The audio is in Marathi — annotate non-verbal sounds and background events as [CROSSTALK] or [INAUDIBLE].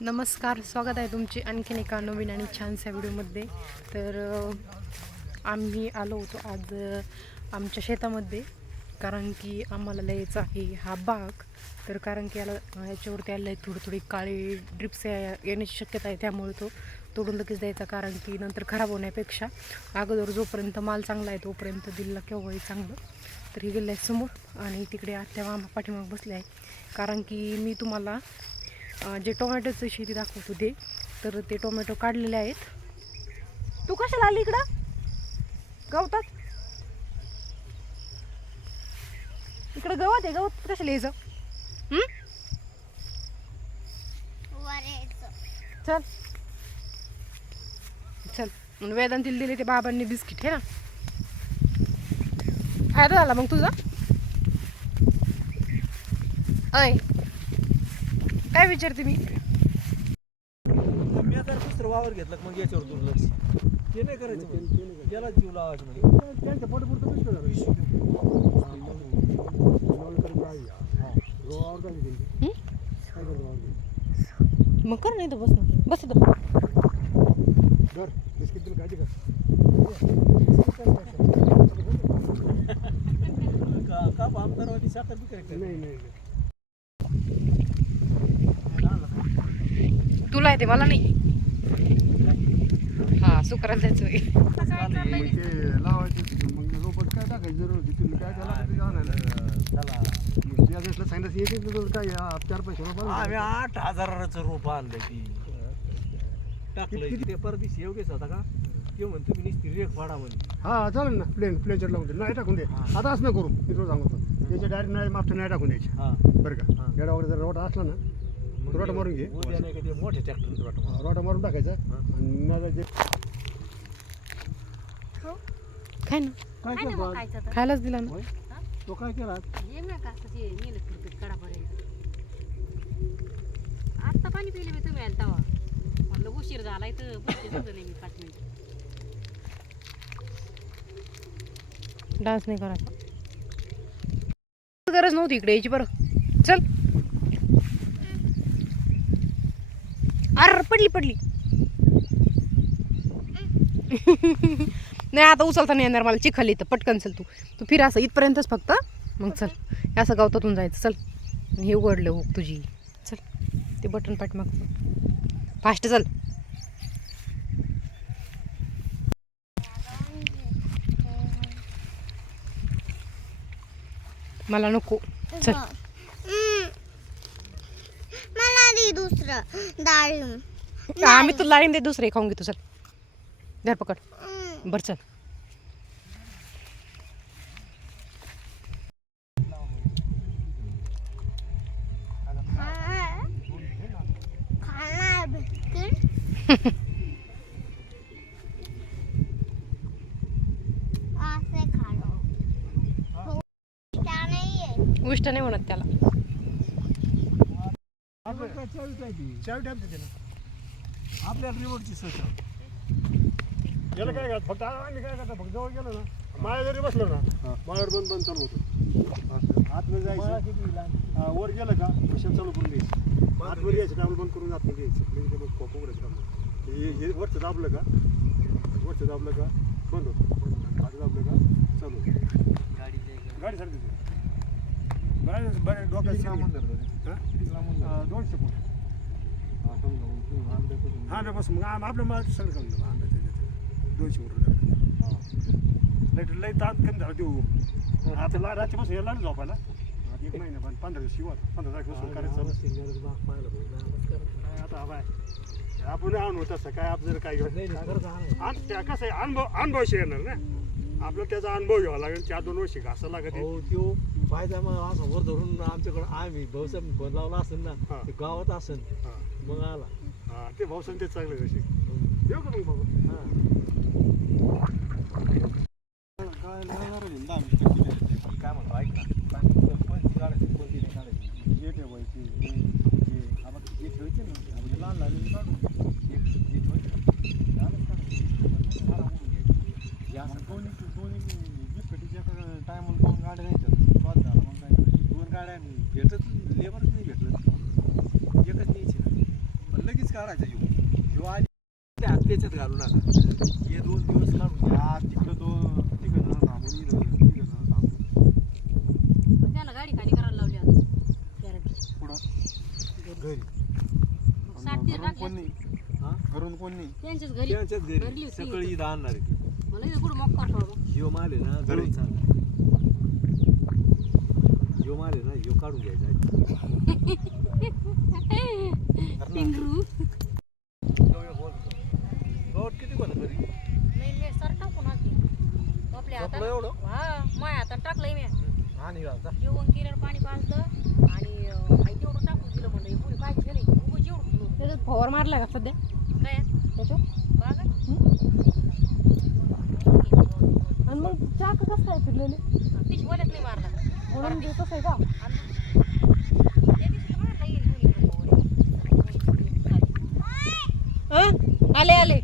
नमस्कार स्वागत आहे तुमचे आणखीन एका नवीन आणि छानशा व्हिडिओमध्ये. तर आम्ही आलो होतो आज आमच्या शेतामध्ये कारण की आम्हाला लिहायचा आहे हा बाग. तर कारण की याला याच्यावरती आलेलं आहे थोडी थोडी काळी ड्रिप्स येण्याची शक्यता आहे त्यामुळे तो तोडून लगेच द्यायचा कारण की नंतर खराब होण्यापेक्षा अगोदर जोपर्यंत माल चांगला आहे तोपर्यंत दिला केव्हाही चांगलं. तर हे गेलं आहे समोर आणि तिकडे आत्या मामा पाठीमाग बसले आहे कारण की मी तुम्हाला जे टोमॅटोचं शेती दाखवत होते तर ते टोमॅटो काढलेले आहेत. तू कशाला आली इकडं? गवतात. इकडं गवत आहे गवत कशाला यायचं? चल. चल. वेदांतील दिले ते बाबांनी बिस्किट हे ना? फायदा झाला मग तुझा? अय काय विचारते मी मी आता दुसरं वावर घेतलं का मग याच्यावर दुर्लक्ष ते नाही करायचं. त्याला जीव लावायचं म्हणजे त्यांच्या पोटपुरतं पिशवी झालं. त्यांची? हं? काय करतो? मग कर नाही तर बस ना बस इथं. धर, बिस्किट तुला खायची का? का का बाम करावं साखर बी करायचं नाही नाही नाही. तुला येते मला नाही हा सुकराला जायचं होय. मग ते लावायचं मग रोपट काय टाकायची जरूर होती तुम्ही काय त्याला ते आणायला चला मग त्या दिवसला सांगितलं येते ना तुला काय या चार पैसे रोप आम्ही आठ हजाराचं रोप आणलं ती. टाकलं ते. परदेश योगेश होता का? ते म्हणतो मी नुसती रेख पाडा म्हणे हा चालेल ना. प्लेन प्लेन चढ लावून दे नाही टाकून दे. हा. आता असं करू. मी तुला सांगतो. त्याच्या डायरेक्ट नाही मागच्या नाही टाकून द्यायचे हा. बरं का? हा. वगैरे जर रोटा असला ना मग रोटा मारून घे. उद्या नाही का ते मोठे ट्रॅक्टर रोटा मारून. रोटा मारून टाकायचा. हा. आणि जे खाय ना. काय काय नाही केलं मग खायचं तर. खायलाच दिला ना? तो काय केला ये ना का असं ते नेलं आत्ता पाणी पिले मी तुम्ही आला तवा म्हणलं उशीर झालाय तर बसते सुद्धा नाही मी पाच मिनिट. डान्स नाही करायचा. गरज नव्हती इकडे यायची बरं चल अर पडली पडली. नाही आता उचलता नाही येणार मला चिखल इथं पटकन चल तू. तू फिर असं इथपर्यंतच फक्त. मग चल. असं गावतातून जायचं. चल. हे उघडलं हो तुझी. चल. ते बटन पाठ मग. फास्ट चल. मला नको. चल मला दे दुसरं. डाळिंब आम्ही तुला लाईन दे दुसरे खाऊन घेतो चल. धर पकड. बर चल. [LAUGHS] उष्ट नाही म्हणत त्याला. चावी काय ती? चावी टाईप देते ना आपल्या रिमोटची सोच याला काय करत फक्त आम्ही काय करतो? फक्त जवळ गेलो ना माया जरी बसलो ना मायावर बंद बंद चालू होतं. आतमध्ये मला जायचं किती लहान हा, वर गेलं का मशीन चालू करून द्यायचं. आतमध्ये यायचं काम बंद करून आतमध्ये यायचं. म्हणजे ते मग खोकं उघडायचं हे हे वरचं दाबलं का? वरचं दाबलं का? बंद होतं. खाली दाबलं का? चालू होतं. गाडी. गाडी सारखी गाडी बरं डोक्यात? हा? दोनशे फूट. हा, ना बस मग आम- आपलं मला सगळं करून देऊ आंब्याचं. दोनशे फूट हा. लई ताण कमी झाला देऊ. आता ला रात्रीपासून यायला झोपायला. एक महिना पण पंधरा दिवस शिवार पंधरा तारखेपासून करायचं. काय आता बाय. आपण आणू तसं काय आपल्याला काय खरंच आहे. आण- त्या कसं अनुभव अनुभव येणार ना. आपल्याला त्याचा अनुभव घ्यावा लागेल चार दोन वर्ष घासा लागत अहो, त्यो पायजामा असा वर धरून आमच्याकडे आम्ही भाऊसाहेब बनलावला असेल ना हा. ते गावात असेल हा मग आला हा ते भाऊ ते चांगले कसे हम्म. येऊ का मग बाबा हा. काय म्हणतो ऐक ना कोणती काढायची कोणती नाही काढायची जे ठेवायचे जे जे आपण जे ठेवायचे ना आपण लहान लहान काढू एक जे ठेवायचं. लहानच काढायची. लहान होऊन घ्यायची. या असं दोन्ही दोन्ही वीस पेटीच्या टायमाला दोन गाड्या न्यायच्या बाद झाला मग काय करायचं? दोन गाड्या भेटत लेबरच नाही भेटलं एकच न्यायची ना. पण काढायचा ह्यो ह्यो आधी त्या त्याच्यात घालू नका हे दोन दिवस काढून घ्या. या तिकडं तो तिकडं थांबून इकडं तिकडं थांबून. पण त्याला गाडी खाली करायला लावली आता. गॅरंटी पुढं? घरी. साठ घरून कोण? नाही हा? घरून कोण? नाही त्यांच्याच घरी. त्यांच्याच घरी. सकाळी इथं आणणार आहे. मला इथं कुठं मॉक करतो ह्यो माल आहे ना घरी. घरून ना काढून घ्यायचा. [LAUGHS] टिंगरू गवत किती कोणा घरी नाही मी सर टाकून आलती. आपल्या हातात एवढं? हा माय हातात टाकलंय मी. आणि घालता जेवण केल्यावर पाणी पाजलं आणि अं, आई तेवढं टाकून दिलं म्हणलं हे कोणी पाहिजे नाही जेवढं. त्याच्यात फवार मारला का सध्या? काय? त्याच्यात? बागा? आणि मग चाक कसं काय फिरलेले? तिची वल्यात नाही मारला ते कसं आहे का? आले आले